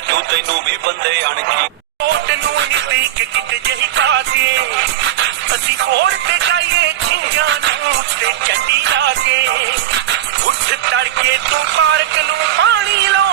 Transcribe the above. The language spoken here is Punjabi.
ਜੂ ਤੈਨੂੰ ਵੀ ਬੰਦੇ ਅਣਖੀ ਕੋਟ ਨੂੰ ਨੀਤੀ ਕਿਤੇ ਜਹੀ ਪਾ ਦੇ ਅਸੀਂ ਕੋੜ ਤੇ ਜਾਈਏ ਛਿੰਝਾਂ ਨੂੰ ਤੇ ਚੰਡੀ ਲਾ ਕੇ ਉੱਠ ਤੜਕੇ ਤੂੰ ਪਾਰਕ ਨੂੰ ਪਾਣੀ ਲਾ